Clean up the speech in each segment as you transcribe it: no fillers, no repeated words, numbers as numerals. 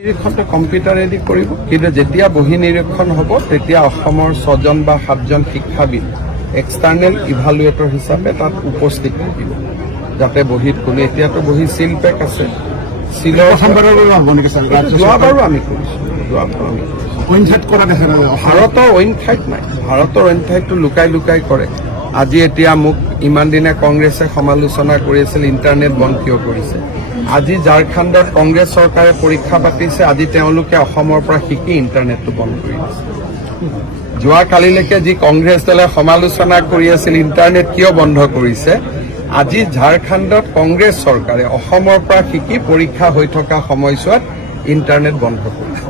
নিৰীক্ষণটো কম্পিউটাৰেদি কৰিব, কিন্তু যেতিয়া বহি নিৰীক্ষণ হ'ব তেতিয়া অসমৰ 6জন বা 7জন শিক্ষাবিদ এক্সটাৰ্নেল ইভালুৱেটৰ হিচাপে তাত উপস্থিত থাকিব, যাতে বহীত কোনো এতিয়াতো বহি চিল পেক আছে। যোৱাবাৰো আমি কৰিছোঁ, ভাৰতৰ অইন ঠাইত নাই, ভাৰতৰ অইন ঠাইততো লুকাই লুকাই কৰে। আজি এতিয়া মোক ইমান দিনে কংগ্ৰেছে সমালোচনা কৰি আছিল ইণ্টাৰনেট বন্ধ কিয় কৰিছে। আজি ঝাৰখণ্ডত কংগ্ৰেছ চৰকাৰে পৰীক্ষা পাতিছে, আজি তেওঁলোকে অসমৰ পৰা শিকি ইণ্টাৰনেটটো বন্ধ কৰি দিছে। যোৱাকালিলৈকে যি কংগ্ৰেছ দলে সমালোচনা কৰি আছিল ইণ্টাৰনেট কিয় বন্ধ কৰিছে, আজি ঝাৰখণ্ডত কংগ্ৰেছ চৰকাৰে অসমৰ পৰা শিকি পৰীক্ষা হৈ থকা সময়ছোৱাত ইণ্টাৰনেট বন্ধ কৰিছে।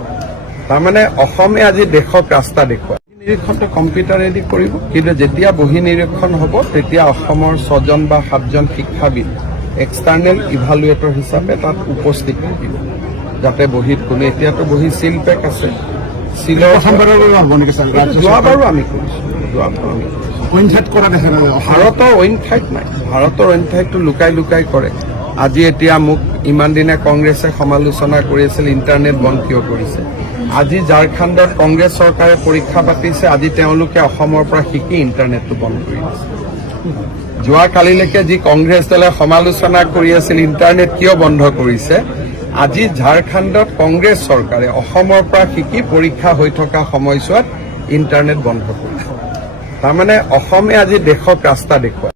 তাৰমানে অসমে আজি দেশক ৰাস্তা দেখুৱায়। নিৰীক্ষণটো কম্পিউটাৰেদি কৰিব, কিন্তু যেতিয়া বহি নিৰীক্ষণ হ'ব তেতিয়া অসমৰ 6জন বা 7জন শিক্ষাবিদ এক্সটাৰ্নেল ইভালুৱেটৰ হিচাপে তাত উপস্থিত থাকিব, যাতে বহীত কোনো এতিয়াতো বহি চিল পেক আছে। যোৱাবাৰো আমি কৰিছোঁ, ভাৰতৰ অইন ঠাইত নাই, ভাৰতৰ অইন ঠাইততো লুকাই লুকাই কৰে। আজি এতিয়া মোক ইমান দিনে কংগ্ৰেছে সমালোচনা কৰি আছিল ইণ্টাৰনেট বন্ধ কিয় কৰিছে। আজি ঝাৰখণ্ডত কংগ্ৰেছ চৰকাৰে পৰীক্ষা পাতিছে, আজি তেওঁলোকে অসমৰ পৰা শিকি ইণ্টাৰনেটটো বন্ধ কৰি দিছে। যোৱাকালিলৈকে যি কংগ্ৰেছ দলে সমালোচনা কৰি আছিল ইণ্টাৰনেট কিয় বন্ধ কৰিছে, আজি ঝাৰখণ্ডত কংগ্ৰেছ চৰকাৰে অসমৰ পৰা শিকি পৰীক্ষা হৈ থকা সময়ছোৱাত ইণ্টাৰনেট বন্ধ কৰিছে। তাৰমানে অসমে আজি দেশক ৰাস্তা দেখুৱায়।